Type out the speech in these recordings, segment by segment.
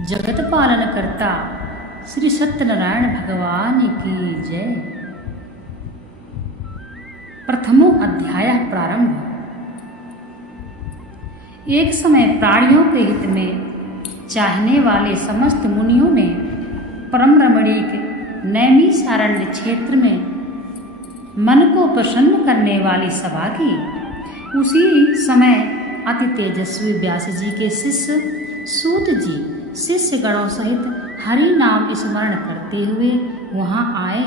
जगत पालन करता श्री सत्यनारायण भगवान की जय। प्रथमो अध्याय प्रारंभ। एक समय प्राणियों के हित में चाहने वाले समस्त मुनियों ने परम रमणीक नैमिषारण्य क्षेत्र में मन को प्रसन्न करने वाली सभा की। उसी समय अति तेजस्वी व्यास जी के शिष्य सूत जी शिष्य गणों सहित हरि नाम स्मरण करते हुए वहां आए।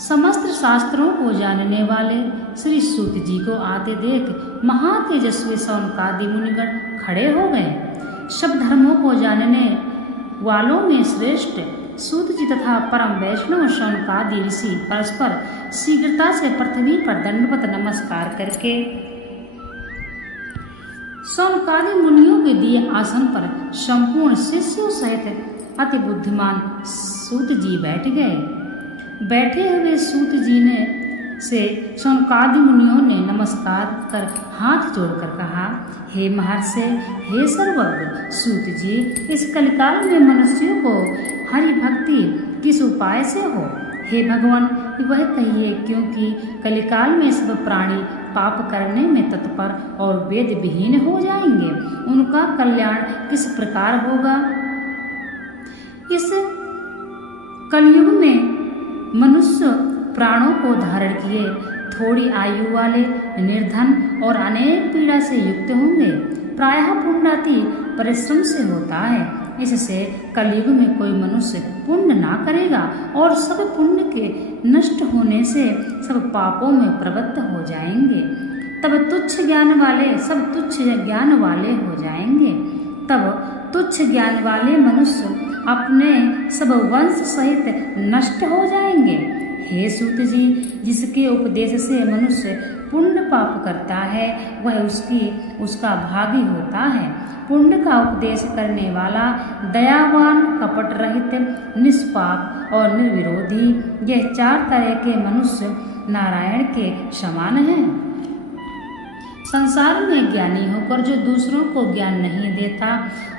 समस्त शास्त्रों को जानने वाले श्री सूत जी को आते देख महातेजस्वी शौनकादि मुनिगण खड़े हो गए। सब धर्मों को जानने वालों में श्रेष्ठ सूत जी तथा परम वैष्णव शौनकादि ऋषि परस्पर शीघ्रता से पृथ्वी पर दंडवत नमस्कार करके शौनकादि मुनियों के दिए आसन पर संपूर्ण शिष्यों सहित अति बुद्धिमान सूत जी बैठ गए। बैठे हुए सूत जी ने से शौनकादि मुनियों ने नमस्कार कर हाथ जोड़कर कहा, हे महर्षि, हे सर्वज्ञ सूत जी, इस कलिकाल में मनुष्यों को हरि भक्ति किस उपाय से हो? हे भगवान, वह कहिए, क्योंकि कलिकाल में सब प्राणी पाप करने में तत्पर और वेद विहीन हो जाएंगे। उनका कल्याण किस प्रकार होगा? इस कलयुग में मनुष्य प्राणों को धारण किए थोड़ी आयु वाले, निर्धन और अनेक पीड़ा से युक्त होंगे। प्रायः पुण्याति परिश्रम से होता है। इससे कलयुग में कोई मनुष्य पुण्य ना करेगा और सब पुण्य के नष्ट होने से सब पापों में प्रवृत्त हो जाएंगे। तब तुच्छ ज्ञान वाले सब तुच्छ ज्ञान वाले हो जाएंगे। तब तुच्छ ज्ञान वाले मनुष्य अपने सब वंश सहित नष्ट हो जाएंगे। हे सूत जी, जिसके उपदेश से मनुष्य पुण्य पाप करता है वह उसका भागी होता है। पुण्य का उपदेश करने वाला दयावान, कपट रहित, निष्पाप और निर्विरोधी, यह 4 तरह के मनुष्य नारायण के समान हैं। संसार में ज्ञानी होकर जो दूसरों को ज्ञान नहीं देता,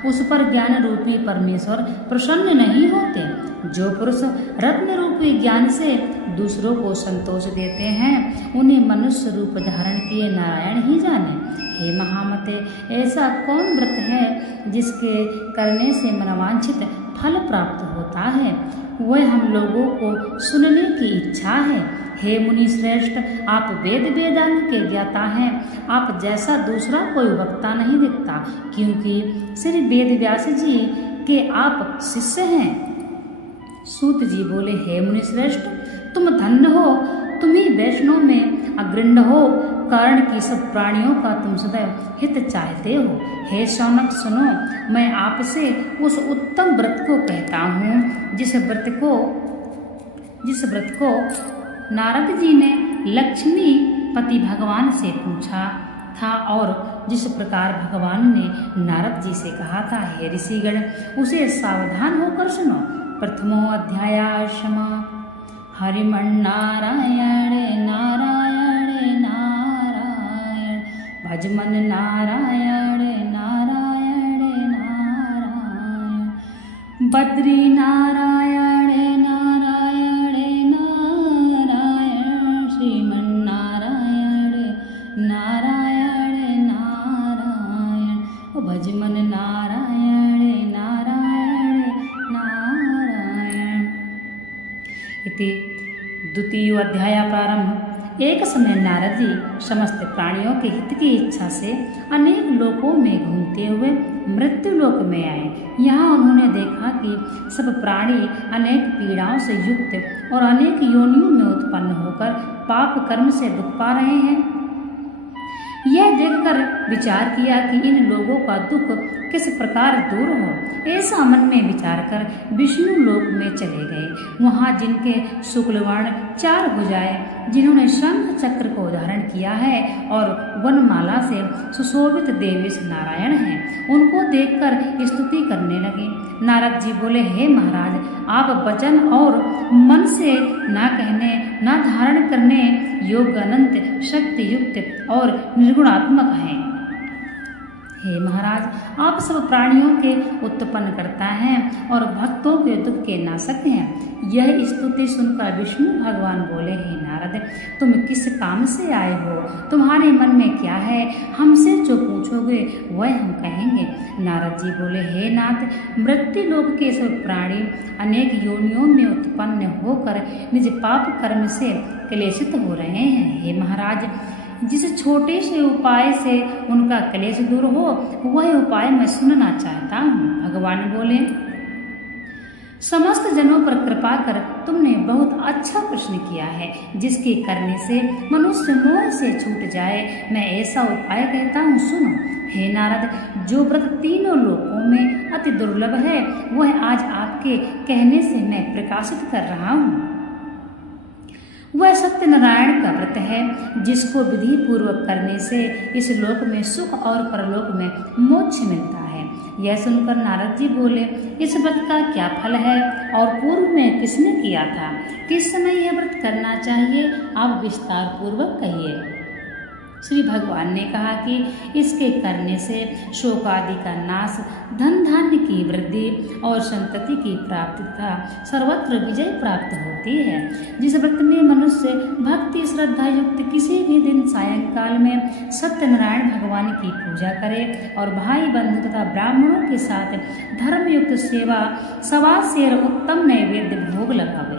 उस पर ज्ञान रूपी परमेश्वर प्रसन्न नहीं होते। जो पुरुष रत्न रूपी ज्ञान से दूसरों को संतोष देते हैं, उन्हें मनुष्य रूप धारण किए नारायण ही जाने। हे महामते, ऐसा कौन व्रत है जिसके करने से मनवांछित फल प्राप्त होता है? वह हम लोगों को सुनने की इच्छा है। हे मुनि श्रेष्ठ, आप वेद वेदांग के ज्ञाता हैं। आप जैसा दूसरा कोई वक्ता नहीं दिखता, क्योंकि श्री वेद व्यास जी के आप शिष्य हैं। सूत जी बोले, हे मुनि श्रेष्ठ, तुम धन्य हो, तुम ही वैष्णव में अग्रण्य हो। कारण कि सब प्राणियों का तुम सदैव हित चाहते हो। हे शौनक, सुनो, मैं आपसे उस उत्तम व्रत को कहता हूँ जिस व्रत को नारद जी ने लक्ष्मी पति भगवान से पूछा था और जिस प्रकार भगवान ने नारद जी से कहा था। हे ऋषिगण, उसे सावधान होकर सुनो। प्रथमो अध्याय क्षमा। हरिमन्नारायण नारायण नारायण, भजमन नारायण नारायण नारायण, बद्री नारायण नारायण नारायण, श्रीमन्नारायण नारायण नारायण, भजमन नारायण नारायण नारायण। इति द्वितीयो अध्याय प्रारंभ। एक समय नारद जी समस्त प्राणियों के हित की इच्छा से अनेक लोकों में घूमते हुए मृत्यु लोक में आए। यहाँ उन्होंने देखा कि सब प्राणी अनेक पीड़ाओं से युक्त और अनेक योनियों में उत्पन्न होकर पाप कर्म से दुख पा रहे हैं। यह देखकर विचार किया कि इन लोगों का दुख किस प्रकार दूर हो। ऐसा मन में विचार कर विष्णु लोक में चले गए। वहाँ जिनके शुक्लवर्ण 4 भुजाएं, जिन्होंने शंख चक्र को धारण किया है और वनमाला से सुशोभित देवेश नारायण हैं, उनको देखकर स्तुति करने लगे। नारद जी बोले, हे महाराज, आप वचन और मन से ना कहने ना धारण करने योग्य अनंत शक्ति युक्त और निर्गुणात्मक हैं। हे महाराज, आप सब प्राणियों के उत्पन्न करता है और भक्तों के दुख के नाशक हैं। यह स्तुति सुनकर विष्णु भगवान बोले, हे नारद, तुम किस काम से आए हो? तुम्हारे मन में क्या है? हमसे जो पूछोगे वह हम कहेंगे। नारद जी बोले, हे नाथ, मृत्यु लोक के सब प्राणी अनेक योनियों में उत्पन्न होकर निज पाप कर्म से क्लेशित हो रहे हैं। हे महाराज, जिस छोटे से उपाय से उनका क्लेश दूर हो वह उपाय मैं सुनना चाहता हूँ। भगवान बोले, समस्त जनों पर कृपा कर तुमने बहुत अच्छा प्रश्न किया है, जिसके करने से मनुष्य मोह से छूट जाए। मैं ऐसा उपाय कहता हूँ, सुनो। हे नारद, जो व्रत तीनों लोकों में अति दुर्लभ है वह आज आपके कहने से मैं प्रकाशित कर रहा हूँ। वह सत्यनारायण का व्रत है, जिसको विधि पूर्वक करने से इस लोक में सुख और परलोक में मोक्ष मिलता है। यह सुनकर नारद जी बोले, इस व्रत का क्या फल है और पूर्व में किसने किया था? किस समय यह व्रत करना चाहिए? आप विस्तार पूर्वक कहिए। श्री भगवान ने कहा कि इसके करने से शोक आदि का नाश, धन धान्य की वृद्धि और संतति की प्राप्ति तथा सर्वत्र विजय प्राप्त होती है। जिस व्रत में मनुष्य भक्ति श्रद्धा युक्त किसी भी दिन सायंकाल में सत्यनारायण भगवान की पूजा करे और भाई बंधु तथा ब्राह्मणों के साथ धर्मयुक्त सेवा, सवा सेर उत्तम नैवेद्य भोग लगावे,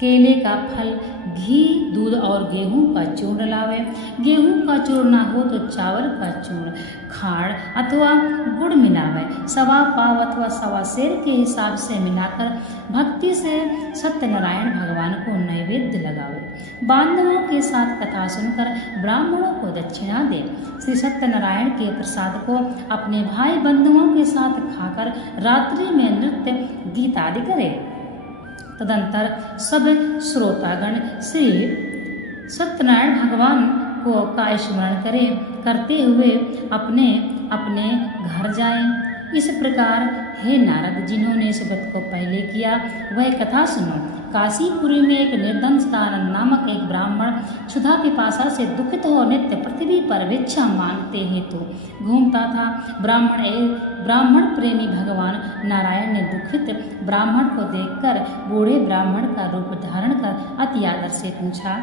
केले का फल, घी, दूध और गेहूं का चूर्ण लावे। गेहूं का चूर्ण ना हो तो चावल का चूर्ण, खाड़ अथवा गुड़ मिलावे। सवा पाव अथवा सवा सेर के हिसाब से मिलाकर भक्ति से सत्यनारायण भगवान को नैवेद्य लगावे। बांधवों के साथ कथा सुनकर ब्राह्मणों को दक्षिणा दे। श्री सत्यनारायण के प्रसाद को अपने भाई बंधुओं के साथ खाकर रात्रि में नृत्य गीत आदि करे। तदंतर सब श्रोतागण श्री सत्यनारायण भगवान को का स्मरण करते हुए अपने अपने घर जाएं। इस प्रकार हे नारद, जिन्होंने इस व्रत को पहले किया वह कथा सुनो। काशीपुरी में एक निर्धनसदानंद नामक एक ब्राह्मण क्षुधा पिपासा से दुखित हो नित्य पृथ्वी पर भिक्षा मांगते हेतु घूमता था। ब्राह्मण प्रेमी भगवान नारायण ने दुखित ब्राह्मण को देखकर बूढ़े ब्राह्मण का रूप धारण कर अति आदर से पूछा,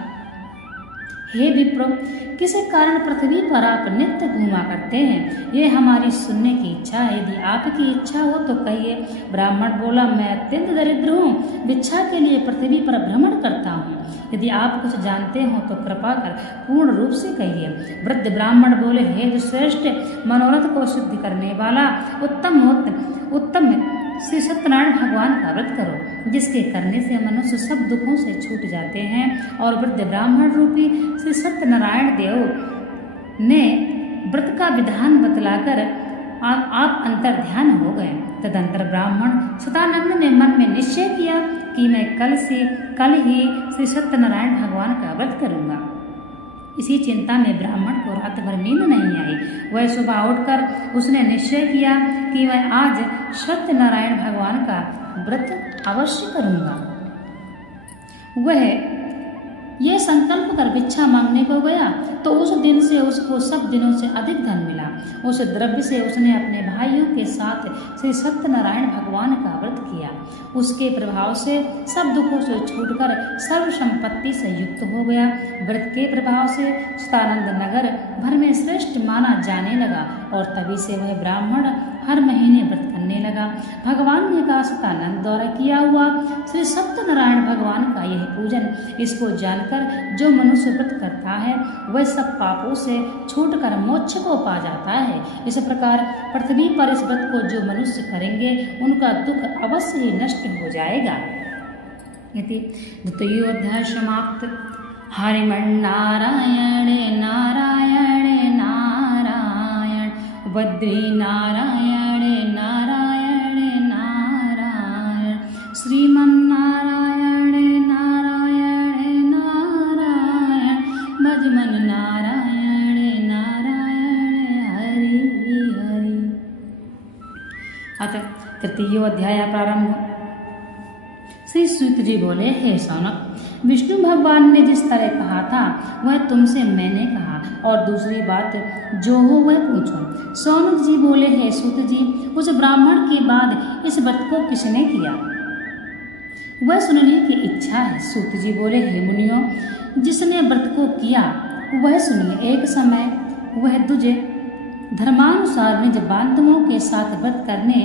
हे विप्रो, किस कारण पृथ्वी पर आप नित्य घूमा करते हैं? ये हमारी सुनने की इच्छा है। यदि आपकी इच्छा हो तो कहिए। ब्राह्मण बोला, मैं अत्यंत दरिद्र हूँ, भिक्षा के लिए पृथ्वी पर भ्रमण करता हूँ। यदि आप कुछ जानते हो तो कृपा कर पूर्ण रूप से कहिए। वृद्ध ब्राह्मण बोले, हे श्रेष्ठ, मनोरथ को सिद्ध करने वाला उत्तम श्री सत्यनारायण भगवान का व्रत करो, जिसके करने से मनुष्य सब दुखों से छूट जाते हैं। और वृद्ध ब्राह्मण रूपी श्री सत्यनारायण देव ने व्रत का विधान बतलाकर आप अंतर ध्यान हो गए। तदंतर ब्राह्मण सतानंद ने मन में निश्चय किया कि मैं कल ही श्री सत्यनारायण भगवान का व्रत करूंगा। इसी चिंता में ब्राह्मण को रात भर नींद नहीं आई। वह सुबह उठकर उसने निश्चय किया कि मैं आज सत्यनारायण भगवान का व्रत अवश्य करूंगा। वह यह संकल्प कर भिक्षा मांगने को गया तो उस दिन से उसको सब दिनों से अधिक धन मिला। उस द्रव्य से उसने अपने भाइयों के साथ श्री सत्यनारायण भगवान का व्रत किया। उसके प्रभाव से सब दुखों से छूटकर सर्व संपत्ति से युक्त हो गया। व्रत के प्रभाव से सतानंद नगर भर में श्रेष्ठ माना जाने लगा और तभी से वह ब्राह्मण हर महीने व्रत करने लगा। भगवान ने कहा, सतानंद द्वारा किया हुआ श्री सत्यनारायण भगवान का यह पूजन, इसको जानकर जो मनुष्य व्रत करता है वह सब पापों से छूटकर मोक्ष को पा जाता है। इस प्रकार पृथ्वी पर इस व्रत को जो मनुष्य करेंगे उनका दुख अवश्य ही नष्ट हो जाएगा। इति द्वितीयोऽध्याय समाप्त। हरिमन्नारायण नारायण नारायण बद्री नारायण नारायण नारायण श्रीमन्नारायण नारायण नारायण भजमन नारायण नारायण हरि हरि। अतः तृतीयोऽध्याय प्रारंभ। श्री सूत जी बोले, हे सौनक, विष्णु भगवान ने जिस तरह कहा था वह तुमसे मैंने कहा, और दूसरी बात जो हो वह पूछो। सौनक जी बोले, हे सूत जी, उस ब्राह्मण के बाद इस व्रत को किसने किया? वह सुनने की इच्छा है। सूत जी बोले, हे मुनियों, जिसने व्रत को किया वह सुनिए। एक समय वह दुज धर्मानुसार निज बांधवों के साथ व्रत करने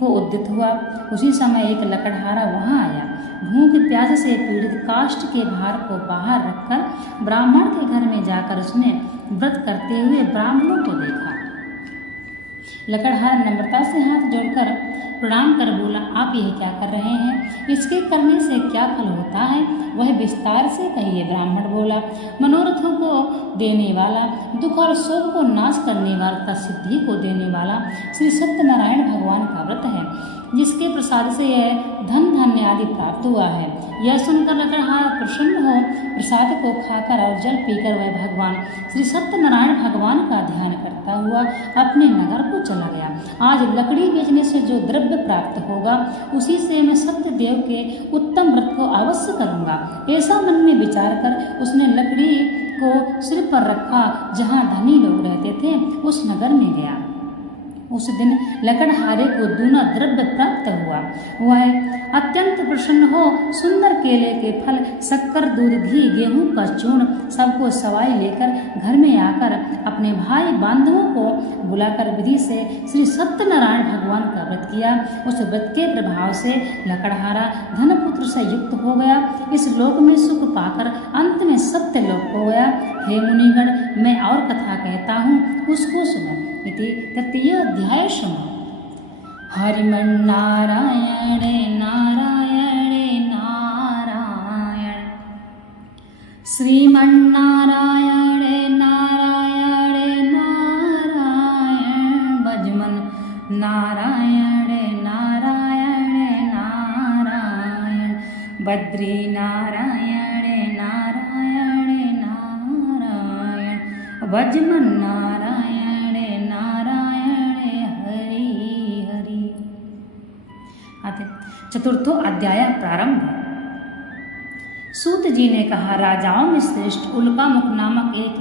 को उद्यत हुआ। उसी समय एक लकड़हारा वहां आया। भूख प्यास से पीड़ित काष्ठ के भार को बाहर रखकर ब्राह्मण के घर में जाकर उसने व्रत करते हुए ब्राह्मणों को देखा। लकड़हारा नम्रता से हाथ जोड़कर प्रणाम कर बोला, आप यह क्या कर रहे हैं? इसके करने से क्या फल होता है वह विस्तार से कहिए। ब्राह्मण बोला, मनोरथों को देने वाला, दुख और शोक को नाश करने वाला तथा सिद्धि को देने वाला श्री सत्यनारायण भगवान का व्रत है, जिसके प्रसाद से यह धन धान्य आदि प्राप्त हुआ है। यह सुनकर लकड़हारा प्रसन्न हो प्रसाद को खाकर और जल पीकर वह भगवान श्री सत्यनारायण भगवान का ध्यान करता हुआ अपने नगर को चला गया। आज लकड़ी बेचने से जो द्रव्य प्राप्त होगा उसी से मैं सत्यदेव के उत्तम व्रत को अवश्य करूंगा। ऐसा मन में विचार कर उसने लकड़ी को सिर पर रखा। जहाँ धनी लोग रहते थे उस नगर में गया। उस दिन लकड़हारे को दूना द्रव्य प्राप्त हुआ। वह अत्यंत प्रसन्न हो सुंदर केले के फल, शक्कर, दूध, घी, गेहूं का चूर्ण सबको सवाई लेकर घर में आकर अपने भाई बांधवों को बुलाकर विधि से श्री सत्यनारायण भगवान का व्रत किया। उस व्रत के प्रभाव से लकड़हारा धनपुत्र से युक्त हो गया। इस लोक में सुख पाकर अंत में सत्य लोक हो गया। हे मुनिगण, मैं और कथा कहता हूँ, उसको सुनो। इति तृतीय अध्याय समाप्त। हरिमन नारायण नारायण नारायण, श्रीमन नारायण नारायण नारायण, भजमन नारायण नारायण नारायण, बद्री नारायण नारायण नारायण, भजमन नारायण नारायण, हरि हरि। चतुर्थो अध्याय प्रारंभ। सूत जी ने कहा, राजाओं में श्रेष्ठ उल्कामुख नामक एक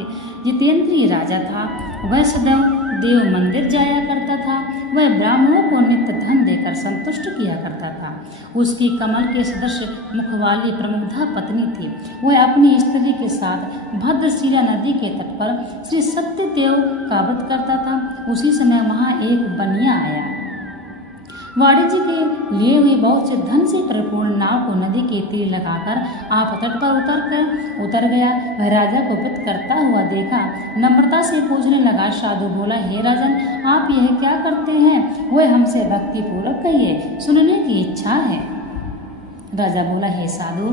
जितेंद्रिय राजा था। वह सदैव देव मंदिर जाया करता था। वह ब्राह्मणों को नित्य धन देकर संतुष्ट किया करता था। उसकी कमल के सदृश मुख वाली प्रमुग्धा पत्नी थी। वह अपनी स्त्री के साथ भद्रशिला नदी के तट पर श्री सत्यदेव का व्रत करता था। उसी समय वहां एक बनिया आया। वाणिज्य के लिए हुई बहुत से धन से परिपूर्ण नाव को नदी के तीर लगाकर आप तट पर उतर गया। वह राजा को व्रत करता हुआ देखा। नम्रता से पूछने लगा। साधु बोला, हे राजन, आप यह क्या करते हैं? वह हमसे भक्ति पूर्वक कहिए, सुनने की इच्छा है। राजा बोला, हे साधु,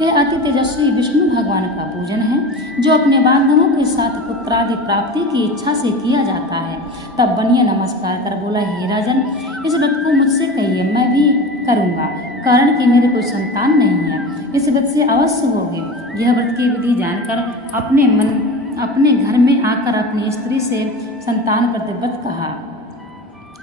यह अति तेजस्वी विष्णु भगवान का पूजन है, जो अपने बांधवों के साथ पुत्रादि प्राप्ति की इच्छा से किया जाता है। तब बनिया नमस्कार कर बोला, हे राजन, इस व्रत को मुझसे कहिए, मैं भी करूँगा, कारण कि मेरे कोई संतान नहीं है। इस व्रत से अवश्य होगी। यह व्रत की विधि जानकर अपने घर में आकर अपनी स्त्री से संतान प्रति व्रत कहा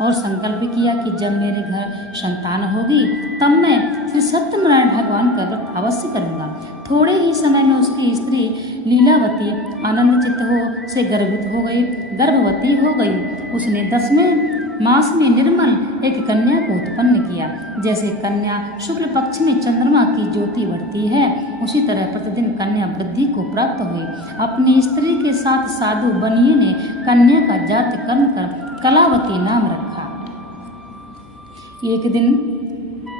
और संकल्प किया कि जब मेरे घर संतान होगी तब मैं श्री सत्यनारायण भगवान का व्रत अवश्य करूँगा। थोड़े ही समय में उसकी स्त्री लीलावती आनंदचित हो से गर्भवती हो गई। उसने 10वें मास में निर्मल एक कन्या को उत्पन्न किया। जैसे कन्या शुक्ल पक्ष में चंद्रमा की ज्योति बढ़ती है, उसी तरह प्रतिदिन कन्या वृद्धि को प्राप्त हुई। अपनी स्त्री के साथ साधु बनिए ने कन्या का जात कर्म कर कलावती नाम रखा। एक दिन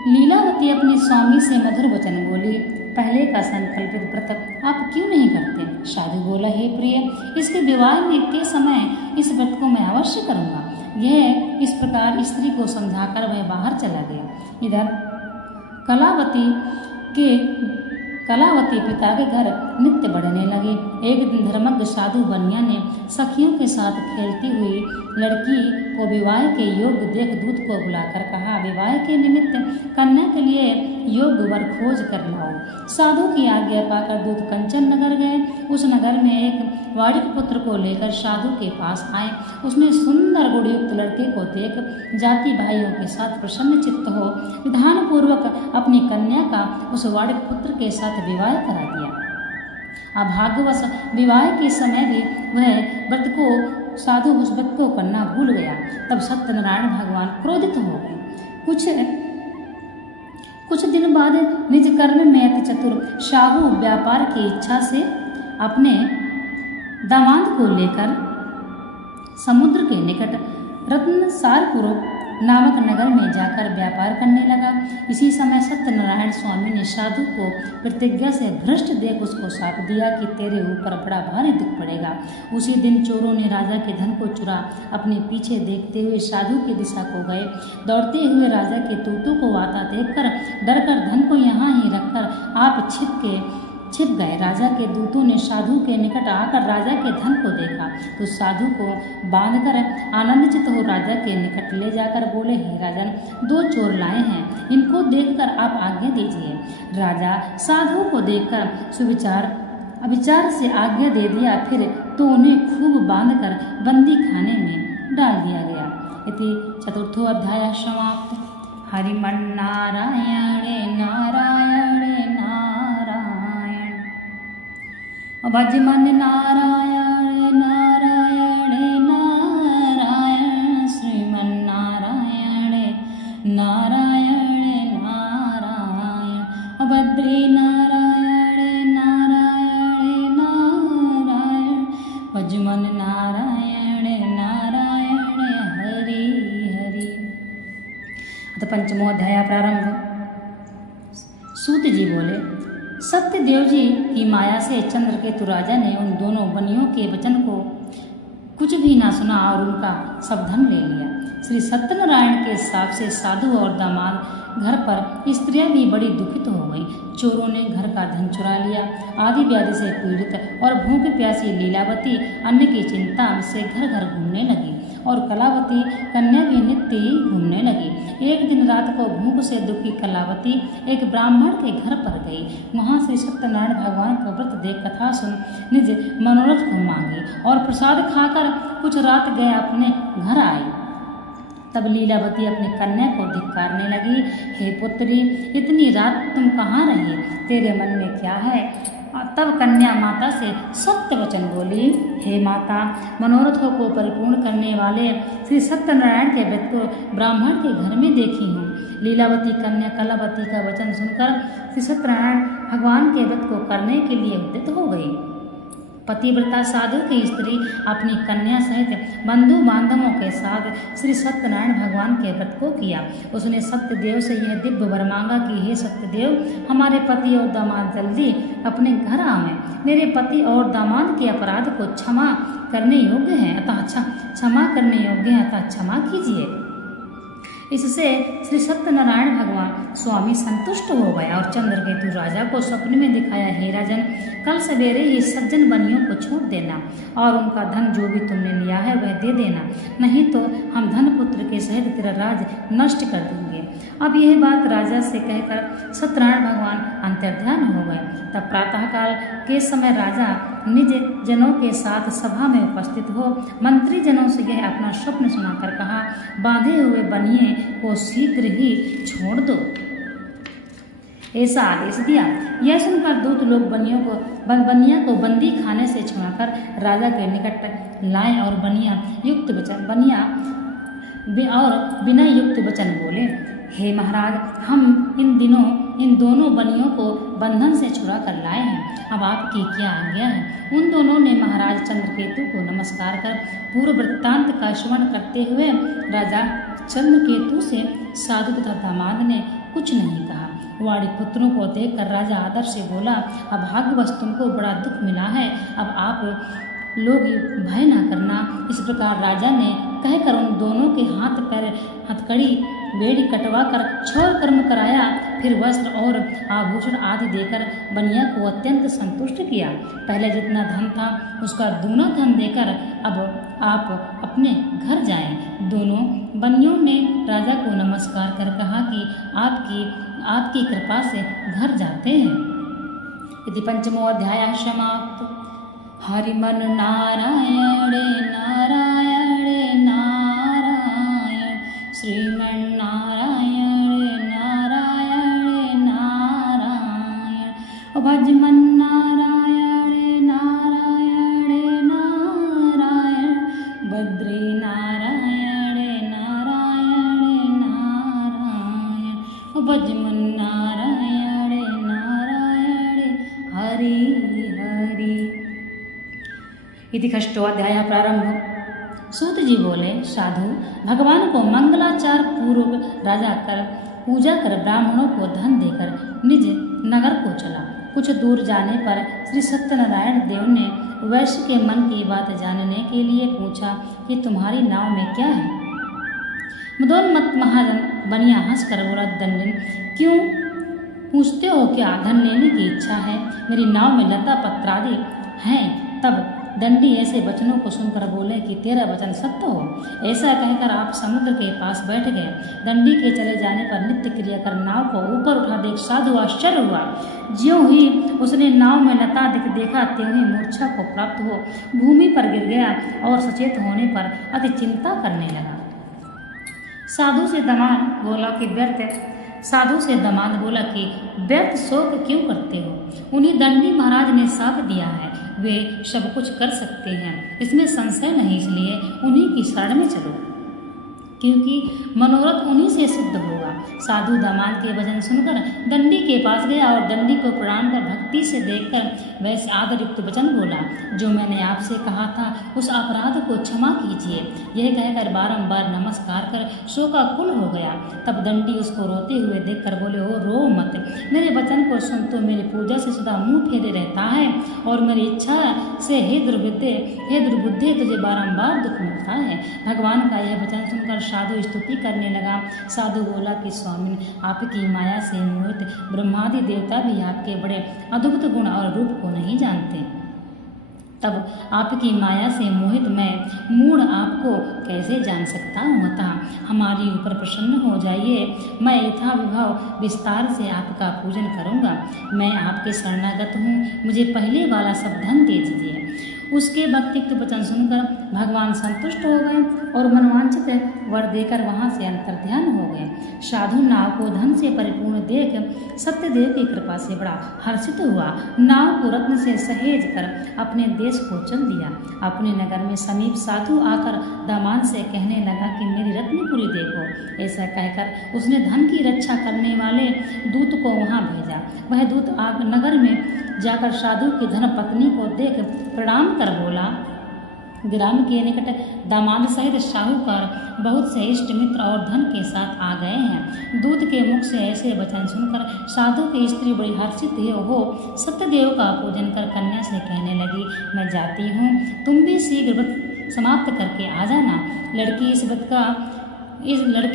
लीलावती अपने स्वामी से मधुर वचन बोली, पहले का संकल्पित व्रत आप क्यों नहीं करते? साधु बोला, हे प्रिय, इसके विवाह के समय इस व्रत को मैं अवश्य करूँगा। यह इस प्रकार स्त्री को समझाकर वह बाहर चला गया। इधर कलावती पिता के घर नित्य बढ़ने लगी। एक दिन धर्मज्ञ साधु बनिया ने सखियों के साथ खेलती हुई लड़की को विवाह के योग्य देख दूत को बुलाकर कहा, विवाह के निमित्त कन्या के लिए योग्य वर खोज कर लाओ। साधु की आज्ञा पाकर दूत कंचन नगर गए। उस नगर में एक वाड़िक पुत्र को लेकर साधु के पास आए। उसने सुंदर गुणयुक्त लड़के को देख जाति भाइयों के साथ प्रसन्न चित्त हो विधान पूर्वक अपनी कन्या का उस वाड़िक पुत्र के साथ विवाह करा दिया। अभाग्यवश विवाह के समय भी वह व्रत को साधु उस व्रत को करना भूल गया। तब सत्यनारायण भगवान क्रोधित हो गए। कुछ दिन बाद निज कर्म में अति चतुर साहू व्यापार की इच्छा से अपने दामाद को लेकर समुद्र के निकट रत्नसारपुर नामक नगर में जाकर व्यापार करने लगा। इसी समय सत्यनारायण स्वामी ने साधु को प्रतिज्ञा से भ्रष्ट देख उसको शाप दिया कि तेरे ऊपर बड़ा भारी दुख पड़ेगा। उसी दिन चोरों ने राजा के धन को चुरा अपने पीछे देखते हुए साधु की दिशा को गए। दौड़ते हुए राजा के तूतों को आता देखकर डरकर धन को यहाँ ही रखकर आप छिप गए। राजा के दूतों ने साधु के निकट आकर राजा के धन को देखा तो साधु को बांधकर आनंदचित हो राजा के निकट ले जाकर बोले, हे राजन, 2 चोर लाए हैं, इनको देखकर आप आज्ञा दीजिए। राजा साधु को देखकर अविचार से आज्ञा दे दिया। फिर तो उन्हें खूब बांधकर बंदी खाने में डाल दिया गया। इति चतुर्थो अध्याय समाप्त। हरिमन नारायण नारायण नारायण भजमन नारायण नारायण नारायण श्रीमन नारायण नारायण नारायण भद्री नारायण नारायण नारायण भजमन नारायण नारायण हरि हरि। अथ पंचमो अध्याय प्रारंभ। सूत जी बोले, सत्यदेव जी की माया से चंद्रकेतु राजा ने उन दोनों बनियों के वचन को कुछ भी ना सुना और उनका सब धन ले लिया। श्री सत्यनारायण के हिसाब से साधु और दामाद घर पर स्त्रियां भी बड़ी दुखित हो गई। चोरों ने घर का धन चुरा लिया। आदि व्याधि से पीड़ित और भूख प्यासी लीलावती अन्न की चिंता से घर घर घूमने लगी और कलावती कन्या भी नित्य ही घूमने लगी। एक दिन रात को भूख से दुखी कलावती एक ब्राह्मण के घर पर गई। वहाँ श्री सत्यनारायण भगवान का व्रत देख कथा सुन निज मनोरथ को मांगी और प्रसाद खाकर कुछ रात गए अपने घर आई। तब लीलावती अपनी कन्या को धिक्कारने लगी, हे पुत्री, इतनी रात तुम कहाँ रही? तेरे मन में क्या है? तब कन्या माता से सत्य वचन बोली, हे माता, मनोरथों को परिपूर्ण करने वाले श्री सत्यनारायण के व्रत को ब्राह्मण के घर में देखी हूँ। लीलावती कन्या कलावती का वचन सुनकर श्री सत्यनारायण भगवान के व्रत को करने के लिए उद्यत हो गई। पतिव्रता साधु की स्त्री अपनी कन्या सहित बंधु बांधवों के साथ श्री सत्यनारायण भगवान के व्रत को किया। उसने सत्यदेव से यह दिव्य वर मांगा कि हे सत्यदेव, हमारे पति और दामाद जल्दी अपने घर आवें। मेरे पति और दामाद के अपराध को क्षमा करने योग्य हैं, अतः क्षमा कीजिए। इससे श्री सत्यनारायण भगवान स्वामी संतुष्ट हो गया और चंद्रकेतु राजा को स्वप्न में दिखाया, हे राजन, कल सवेरे ये सज्जन बनियों को छोड़ देना और उनका धन जो भी तुमने लिया है वह दे देना, नहीं तो हम धन पुत्र के सहित तेरा राज नष्ट कर देंगे। अब यह बात राजा से कहकर सत्यनारायण भगवान अंतर्ध्यान हो गए। तब प्रातःकाल के समय राजा निज जनों के साथ सभा में उपस्थित हो मंत्री जनों से यह अपना स्वप्न सुनाकर कहा, बांधे हुए बनिए को शीघ्र ही छोड़ दो, ऐसा आदेश दिया। यह सुनकर दूत लोग बनिया को बंदी खाने से छुड़ाकर राजा के निकट लाए और बिना युक्त वचन बोले, हे महाराज, हम इन दोनों बनियों को बंधन से छुड़ा कर लाए हैं, अब आपकी क्या आज्ञा है? उन दोनों ने महाराज चंद्रकेतु को नमस्कार कर पूर्व वृत्तांत का श्रवण करते हुए राजा चंद्रकेतु से साधु तथा दामाद ने कुछ नहीं कहा। वाड़ी पुत्रों को देखकर राजा आदर से बोला, अभाग्यवश तुमको बड़ा दुख मिला है, अब आप लोग भय न करना। इस प्रकार राजा ने कहकर उन दोनों के हाथ पैर हथकड़ी बेड़ी कटवा कर क्षौर कर्म कराया फिर वस्त्र और आभूषण आदि देकर बनिया को अत्यंत संतुष्ट किया। पहले जितना धन था उसका दूना धन देकर अब आप अपने घर जाएं। दोनों बनियों ने राजा को नमस्कार कर कहा कि आपकी कृपा से घर जाते हैं। यदि पंचमो अध्याय समाप्त। हरिमन नारायण नारायण नारायण श्रीमन नारायण नारायण नारायण भजमन नारायण नारायण नारायण बद्री नारायण नारायण नारायण भजमन नारायण नारायण हरि हरि। इति षष्ठोऽध्यायः प्रारंभ। सूत जी बोले, साधु भगवान को मंगलाचार पूर्वक राजा कर पूजा कर ब्राह्मणों को धन देकर निज नगर को चला। कुछ दूर जाने पर श्री सत्यनारायण देव ने वैश्य के मन की बात जानने के लिए पूछा कि तुम्हारी नाव में क्या है। मदोन्मत्त महाजन बनिया हंसकर बोला, दंडन क्यों पूछते हो, क्या धन लेने की इच्छा है? मेरी नाव में लता पत्रादि हैं। तब दंडी ऐसे वचनों को सुनकर बोले कि तेरा वचन सत्य हो। ऐसा कहकर आप समुद्र के पास बैठ गए। दंडी के चले जाने पर नित्य क्रिया कर नाव को ऊपर उठा देख साधु आश्चर्य हुआ। ज्यों ही उसने नाव में लता देखा त्यों ही मूर्छा को प्राप्त हो भूमि पर गिर गया और सचेत होने पर अति चिंता करने लगा। साधु से दमाद बोला कि व्यर्थ शोक क्यों करते हो? उन्हीं दंडी महाराज ने साथ दिया है, वे सब कुछ कर सकते हैं, इसमें संशय नहीं। इसलिए उन्हीं की शरण में चलो, क्योंकि मनोरथ उन्हीं से सिद्ध होगा। साधु दामाद के वचन सुनकर दंडी के पास गया और दंडी को प्रणाम कर भक्ति से देखकर वैसे आदरयुक्त वचन बोला, जो मैंने आपसे कहा था उस अपराध को क्षमा कीजिए। यह कहकर बारंबार नमस्कार कर शोकाकुल हो गया। तब दंडी उसको रोते हुए देखकर बोले, ओ रो मत, मेरे वचन को सुन तो मेरी पूजा से सदा मुंह फेरे रहता है और मेरी इच्छा से हे दुर्बुद्धे तुझे बारंबार दुख मिलता है। भगवान का यह वचन सुनकर साधु स्तुति करने लगा। साधु बोला कि स्वामी, आपकी माया से मोहित ब्रह्मादि देवता भी आपके बड़े अद्भुत गुण और रूप को नहीं जानते। तब आपकी माया से मोहित मैं मूढ़ आपको कैसे जान सकता हूँ? अतः हमारी ऊपर प्रसन्न हो जाइए। मैं यथा विभाव विस्तार से आपका पूजन करूँगा। मैं आपके शरणागत हूँ, मुझे पहले वाला सब धन दे दीजिए। उसके भक्तियुक्त वचन सुनकर भगवान संतुष्ट हो गए और मनोवांछित वर देकर वहां से अंतर्ध्यान हो गए। साधु नाव को धन से परिपूर्ण देख सत्यदेव की कृपा से बड़ा हर्षित हुआ। नाव को रत्न से सहेज कर अपने देश को चल दिया। अपने नगर में समीप साधु आकर दामान से कहने लगा कि मेरी रत्नपुरी देखो। ऐसा कहकर उसने धन की रक्षा करने वाले दूत को वहां भेजा। वह दूत नगर में जाकर साधु की धन पत्नी को देख प्रणाम कर बोला, ग्राम के निकट दामाद सहित साहूकार बहुत से इष्ट मित्र और धन के साथ आ गए हैं। दूत के मुख से ऐसे वचन सुनकर साधु की स्त्री बड़ी हर्षित हो सत्यदेव का पूजन कर कन्या से कहने लगी, मैं जाती हूँ, तुम भी शीघ्र व्रत समाप्त करके आ जाना। लड़की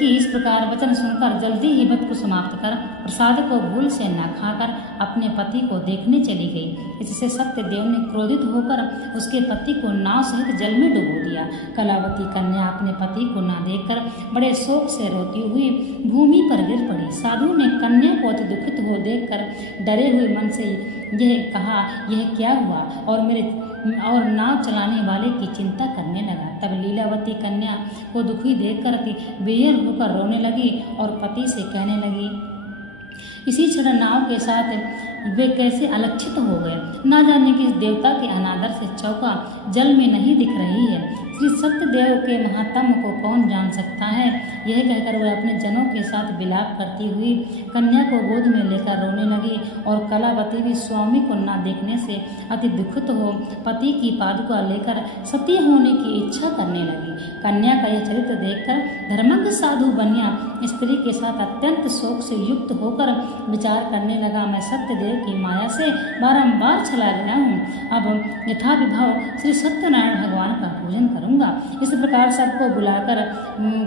इस प्रकार वचन सुनकर जल्दी ही व्रत को समाप्त कर प्रसाद को भूल से न खाकर अपने पति को देखने चली गई। इससे सत्यदेव ने क्रोधित होकर उसके पति को नाव सहित जल में डुबो दिया। कलावती कन्या अपने पति को न देखकर बड़े शोक से रोती हुई भूमि पर गिर पड़ी। साधु ने कन्या को अति दुखित हो देखकर डरे हुए मन से यह कहा, यह क्या हुआ? और नाव चलाने वाले की चिंता करने लगा। तब लीलावती कन्या को दुखी देखकर अति बेहर होकर रोने लगी और पति से कहने लगी, इसी क्षण नाव के साथ वे कैसे अलक्षित हो गए। ना जाने किस देवता के अनादर से चौका जल में नहीं दिख रही है। श्री सत्यदेव के महात्म को कौन जान सकता है? यह कहकर वह अपने जनों के साथ विलाप करती हुई कन्या को गोद में लेकर रोने लगी और कलावती भी स्वामी को न देखने से अति दुखित हो पति की पादुका लेकर सती होने की इच्छा करने लगी। कन्या का यह चरित्र देखकर धर्मज्ञ साधु बनिया स्त्री के साथ अत्यंत शोक से युक्त होकर विचार करने लगा, मैं सत्यदेव की माया से बारंबार चला गया हूँ। अब यथा विभाव श्री सत्यनारायण भगवान का पूजन करूँगा। इस प्रकार सबको बुलाकर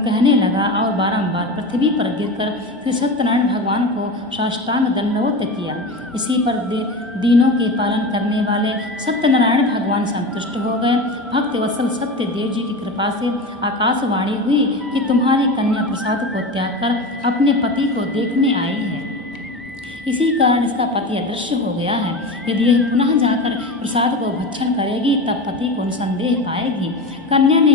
कहने लगा और बारंबार पृथ्वी पर गिरकर श्री सत्यनारायण भगवान को साष्टांग दंडवत किया। इसी पर दीनों के पालन करने वाले सत्यनारायण भगवान संतुष्ट हो गए। भक्त वत्सल सत्य देव जी की कृपा से आकाशवाणी हुई कि तुम्हारी कन्या प्रसाद को त्याग कर अपने पति को देखने आई है। इसी कारण इसका पति अदृश्य हो गया है। यदि यह पुनः जाकर प्रसाद को भक्षण करेगी तब पति को निसंदेह पाएगी। कन्या ने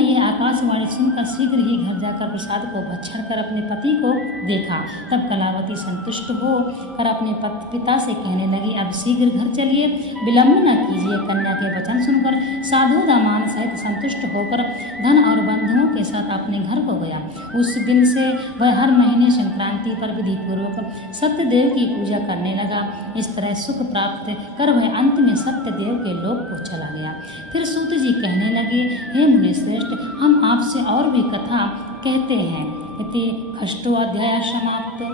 यह आकाशवाणी सुनकर शीघ्र ही घर जाकर प्रसाद को भक्षण कर अपने पति को देखा। तब कलावती संतुष्ट हो कर अपने पिता से कहने लगी, अब शीघ्र घर चलिए, विलम्ब न कीजिए। कन्या के वचन सुनकर साधु दामान सहित संतुष्ट होकर धन और बंधुओं के साथ अपने घर को गया। उस दिन से वह हर महीने संक्रांति पर विधि पूर्वक सत्यदेव की पूजा करने लगा। इस तरह सुख प्राप्त कर वह अंत में सत्यदेव के लोक को चला गया। फिर सूत जी कहने लगे, हे मुनिश्रेष्ठ, हम आपसे और भी कथा कहते हैं। इति षष्ठोऽध्यायः समाप्तो।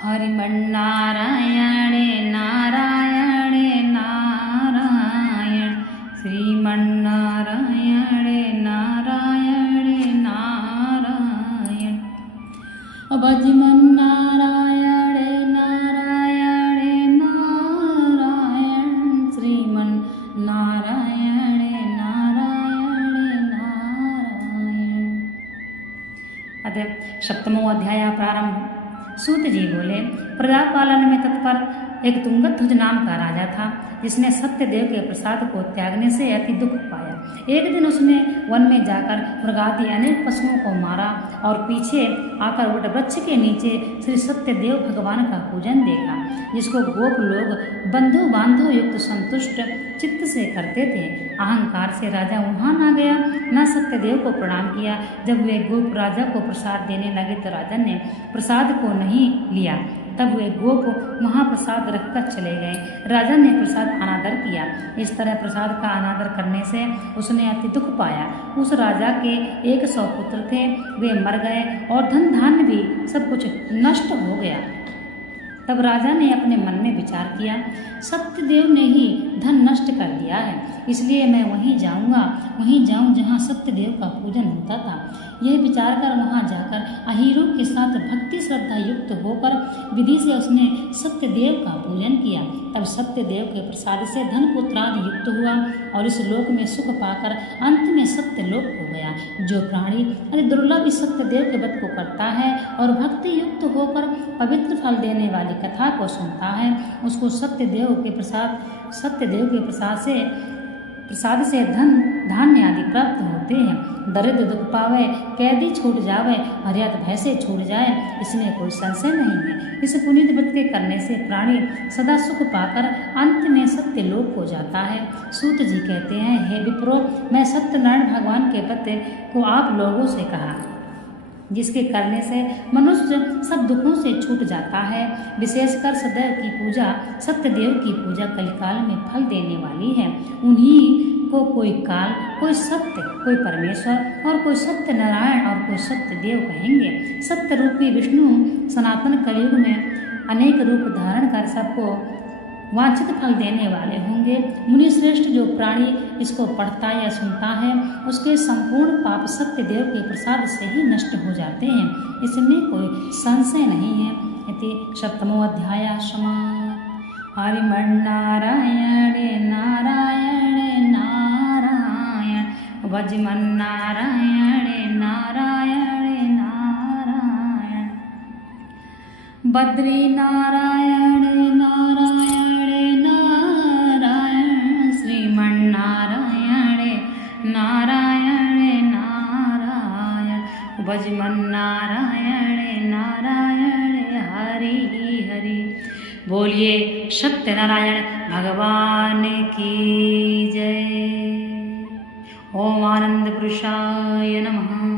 हरिमन्नारायणे नारायणे नारायण, श्रीमन्नारायणे नारायणे नारायण, भजमन्नारायणे नारायणे नारायण, श्रीमन्नारायणे नारायणे नारायण। अतः सप्तमो अध्याय प्रारंभ। सूत जी बोले, प्रजा पालन में तत्पर एक तुंगध्वज नाम का राजा था, जिसने सत्यदेव के प्रसाद को त्यागने से अति दुख पाया। एक दिन उसने वन में जाकर मृगादि अनेक पशुओं को मारा और पीछे आकर वट वृक्ष के नीचे श्री सत्यदेव भगवान का पूजन देखा, जिसको गोप लोग बंधु बांधव युक्त संतुष्ट चित्त से करते थे। अहंकार से राजा वहां न गया, न सत्यदेव को प्रणाम किया। जब वे गोप राजा को प्रसाद देने लगे तो राजा ने प्रसाद को नहीं लिया। तब वे गोप वहाँ प्रसाद रखकर चले गए। राजा ने प्रसाद अनादर किया। इस तरह प्रसाद का अनादर करने से उसने अति दुख पाया। उस राजा के 100 पुत्र थे, वे मर गए और धन धान्य भी सब कुछ नष्ट हो गया। तब राजा ने अपने मन में विचार किया, सत्यदेव ने ही धन नष्ट कर दिया है, इसलिए मैं वहीं जाऊं जहां सत्यदेव का पूजन होता था। यह विचार कर वहां जाकर अहीरों के साथ भक्ति श्रद्धा युक्त होकर विधि से उसने सत्यदेव का पूजन किया। तब सत्यदेव के प्रसाद से धन पुत्रादि युक्त हुआ और इस लोक में सुख पाकर अंत में सत्यलोक हो गया। जो प्राणी अति दुर्लभ इस सत्यदेव के व्रत को करता है और भक्ति युक्त होकर पवित्र फल देने वाली कथा को सुनता है, उसको सत्यदेव के प्रसाद से धन धान्य आदि प्राप्त होते हैं। दरिद्र दुख पावे, कैदी छूट जावे, हरियत भैंसे छूट जाए, इसमें कोई संशय नहीं है। इस पुनीत व्रत के करने से प्राणी सदा सुख पाकर अंत में सत्यलोक हो जाता है। सूत जी कहते हैं, हे विप्रो, मैं सत्यनारायण भगवान के व्रत को आप लोगों से कहा, जिसके करने से मनुष्य सब दुखों से छूट जाता है। विशेषकर सदैव की पूजा, सत्यदेव की पूजा कलिकाल में फल देने वाली है। उन्हीं को कोई काल, कोई सत्य, कोई परमेश्वर और कोई सत्य नारायण और कोई सत्य देव कहेंगे। सत्य रूपी विष्णु सनातन कलयुग में अनेक रूप धारण कर सबको वांछित फल देने वाले होंगे। मुनि श्रेष्ठ, जो प्राणी इसको पढ़ता या सुनता है, उसके संपूर्ण पाप सत्यदेव के प्रसाद से ही नष्ट हो जाते हैं, इसमें कोई संशय नहीं है। इति सप्तमो अध्याय समाप्त। हरिमन्नारायणे नारायणे नारायण, भजमन्नारायणे नारायणे नारायण, बद्री नारायणे नारायणे नारायण, श्रीमन्नारायणे नारायणे नारायण, भजमन्नारायणे नारायणे हरि हरि। बोलिए सत्यनारायण भगवान की जय। ओम आनंद पुरुषाय नमः।